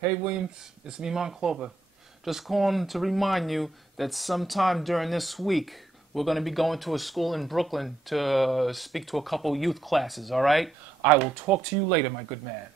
Hey Williams, it's me Monclova. Just calling to remind you that sometime during this week we're going to be going to a school in Brooklyn to speak to a couple youth classes, all right? I will talk to you later, my good man.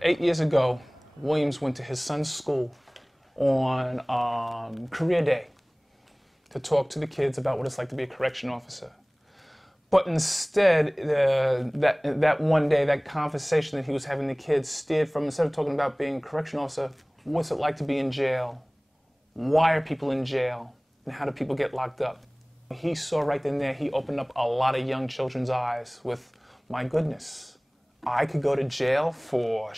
Eight years ago, Williams went to his son's school on career day to talk to the kids about what it's like to be a correction officer. But instead, that one day, that conversation that he was having the kids steered from, instead of talking about being a correction officer, what's it like to be in jail? Why are people in jail? And how do people get locked up? He saw right then and there, he opened up a lot of young children's eyes with, my goodness, I could go to jail for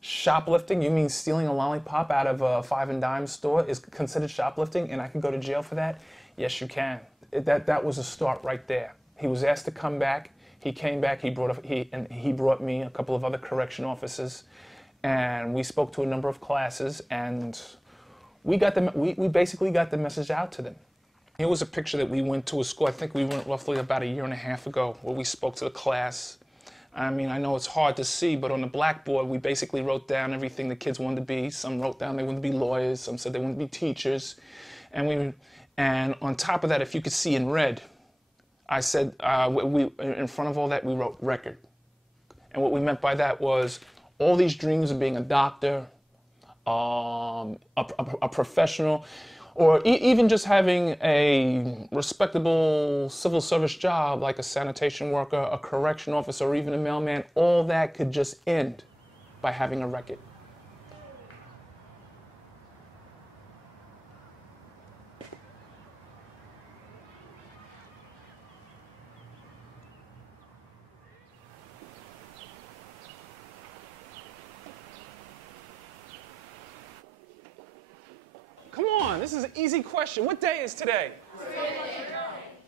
shoplifting. You mean stealing a lollipop out of a 5 and dime store is considered shoplifting and I could go to jail for that? Yes, you can. That was a start right there. He was asked to come back. He came back. He brought me a couple of other correction officers, and we spoke to a number of classes, and we basically got the message out to them. Here was a picture that we went to a school. I think we went roughly about 1.5 years ago, where we spoke to the class. I mean, I know it's hard to see, but on the blackboard, we basically wrote down everything the kids wanted to be. Some wrote down they wanted to be lawyers. Some said they wanted to be teachers. And on top of that, if you could see in red, I said, in front of all that, we wrote record. And what we meant by that was all these dreams of being a doctor, a professional, or even just having a respectable civil service job like a sanitation worker, a correction officer, or even a mailman, all that could just end by having a record. Come on, this is an easy question. What day is today?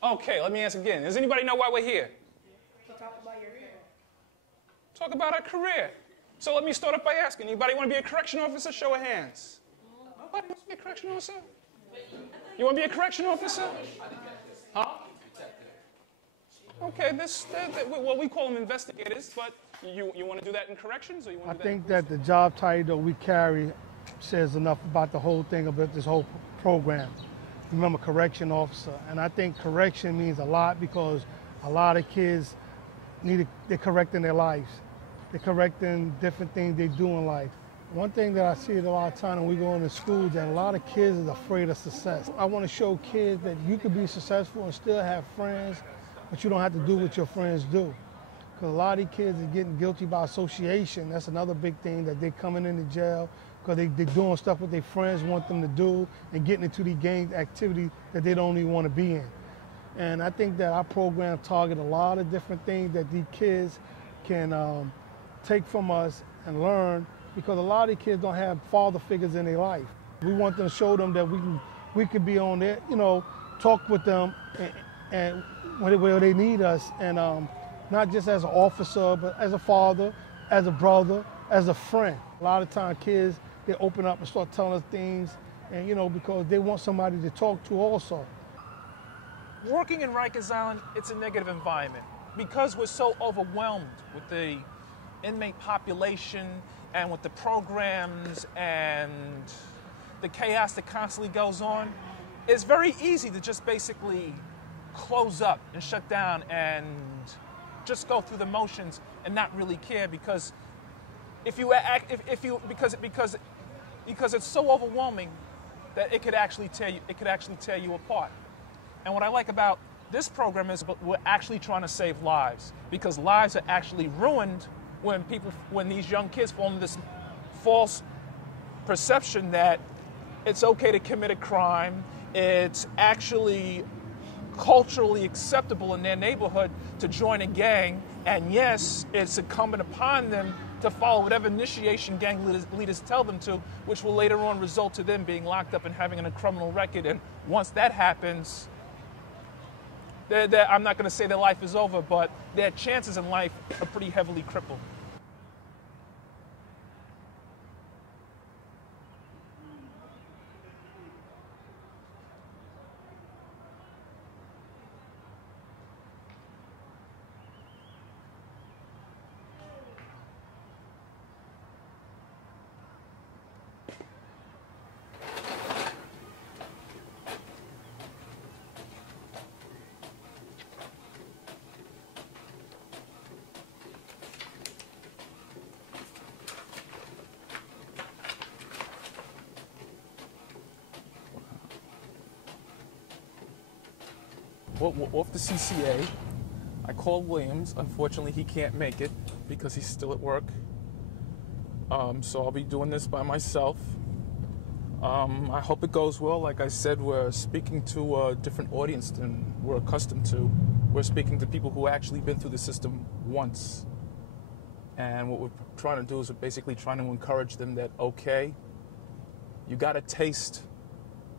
Okay, let me ask again. Does anybody know why we're here? To talk about your career. Talk about our career. So let me start off by asking, anybody want to be a correction officer? Show of hands. Nobody wants to be a correction officer? You want to be a correction officer? Huh? Okay, well, we call them investigators, but you want to do that in corrections? Or you want to do I think that the job title we carry says enough about the whole thing, about this whole program. Remember, correction officer, and I think correction means a lot because a lot of kids they're correcting their lives. They're correcting different things they do in life. One thing that I see a lot of time when we go into schools, that a lot of kids is afraid of success. I want to show kids that you could be successful and still have friends, but you don't have to do what your friends do. Because a lot of these kids are getting guilty by association. That's another big thing, that they're coming into jail because they're doing stuff what their friends want them to do and getting into the gang activity that they don't even want to be in. And I think that our program target a lot of different things that these kids can take from us and learn, because a lot of these kids don't have father figures in their life. We want them to show them that we could be on there, talk with them and where they need us, and not just as an officer, but as a father, as a brother, as a friend. A lot of times kids, they open up and start telling us things, and because they want somebody to talk to also. Working in Rikers Island, it's a negative environment because we're so overwhelmed with the inmate population and with the programs and the chaos that constantly goes on. It's very easy to just basically close up and shut down and just go through the motions and not really care, because because it's so overwhelming that it could actually tear you apart. And what I like about this program is we're actually trying to save lives, because lives are actually ruined when these young kids fall into this false perception that it's okay to commit a crime. It's actually culturally acceptable in their neighborhood to join a gang, and yes, it's incumbent upon them to follow whatever initiation gang leaders tell them to, which will later on result to them being locked up and having a criminal record. And once that happens, I'm not going to say their life is over, but their chances in life are pretty heavily crippled. off the CCA. I called Williams. Unfortunately, he can't make it because he's still at work. So I'll be doing this by myself. I hope it goes well. Like I said, we're speaking to a different audience than we're accustomed to. We're speaking to people who actually been through the system once. And what we're trying to do is we're basically trying to encourage them that, okay, you got a taste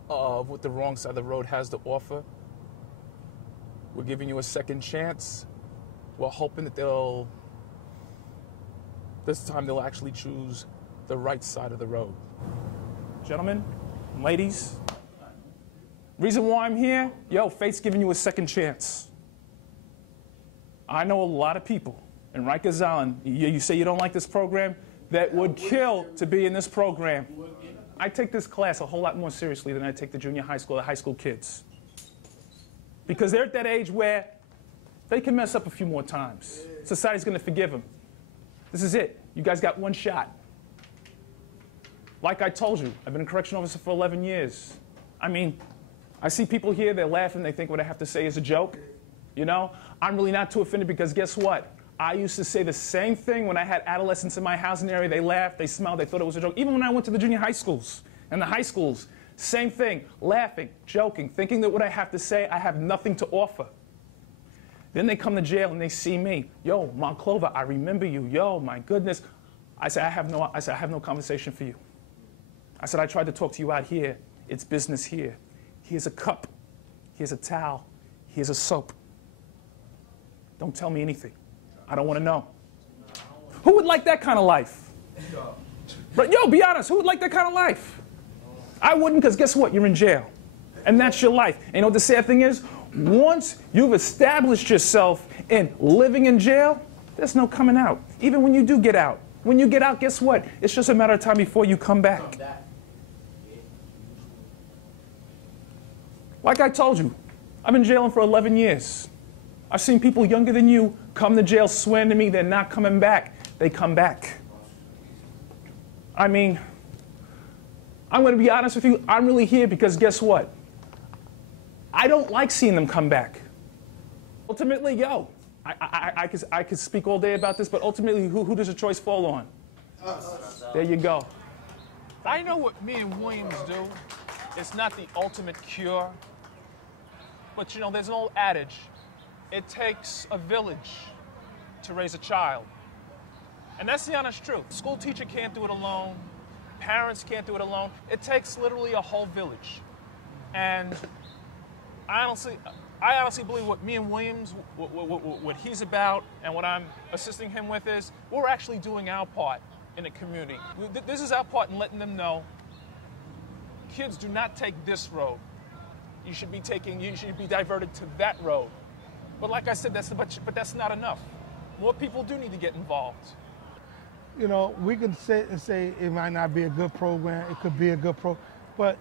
of what the wrong side of the road has to offer. We're giving you a second chance. We're hoping that this time they'll actually choose the right side of the road. Gentlemen, ladies, reason why I'm here, fate's giving you a second chance. I know a lot of people in Rikers Island, you say you don't like this program, that would kill to be in this program. I take this class a whole lot more seriously than I take the junior high school or high school kids. Because they're at that age where they can mess up a few more times. Society's going to forgive them. This is it. You guys got one shot. Like I told you, I've been a correction officer for 11 years. I mean, I see people here, they're laughing, they think what I have to say is a joke. You know, I'm really not too offended because guess what? I used to say the same thing when I had adolescents in my housing area. They laughed, they smiled, they thought it was a joke. Even when I went to the junior high schools and the high schools, same thing, laughing, joking, thinking that what I have to say, I have nothing to offer. Then they come to jail and they see me. Yo, Monclova, I remember you. Yo, my goodness. I said, I have no conversation for you. I said, I tried to talk to you out here. It's business here. Here's a cup. Here's a towel. Here's a soap. Don't tell me anything. I don't want to know. Who would like that kind of life? But yo, be honest, who would like that kind of life? I wouldn't, because guess what? You're in jail. And that's your life. And you know what the sad thing is? Once you've established yourself in living in jail, there's no coming out. Even when you do get out. When you get out, guess what? It's just a matter of time before you come back. Like I told you, I've been jailing for 11 years. I've seen people younger than you come to jail swearing to me they're not coming back. They come back. I mean, I'm going to be honest with you. I'm really here because guess what? I don't like seeing them come back. Ultimately, yo, I could speak all day about this, but ultimately, who does the choice fall on? There you go. I know what me and Williams do. It's not the ultimate cure. But, you know, there's an old adage. It takes a village to raise a child. And that's the honest truth. School teacher can't do it alone. Parents can't do it alone. It takes literally a whole village. And I honestly believe what me and Williams, what he's about and what I'm assisting him with is we're actually doing our part in the community. This is our part in letting them know kids do not take this road. You should be diverted to that road. But like I said, but that's not enough. More people do need to get involved. You know, we can sit and say it might not be a good program, it could be a good program, but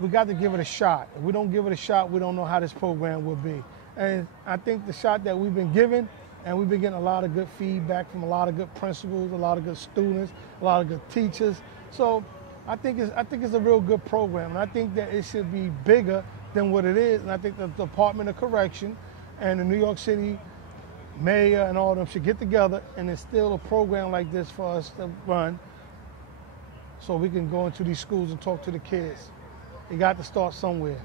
we got to give it a shot. If we don't give it a shot, we don't know how this program will be. And I think the shot that we've been given, and we've been getting a lot of good feedback from a lot of good principals, a lot of good students, a lot of good teachers. So I think it's a real good program, and I think that it should be bigger than what it is. And I think the Department of Correction and the New York City mayor and all of them should get together and instill a program like this for us to run so we can go into these schools and talk to the kids. You got to start somewhere.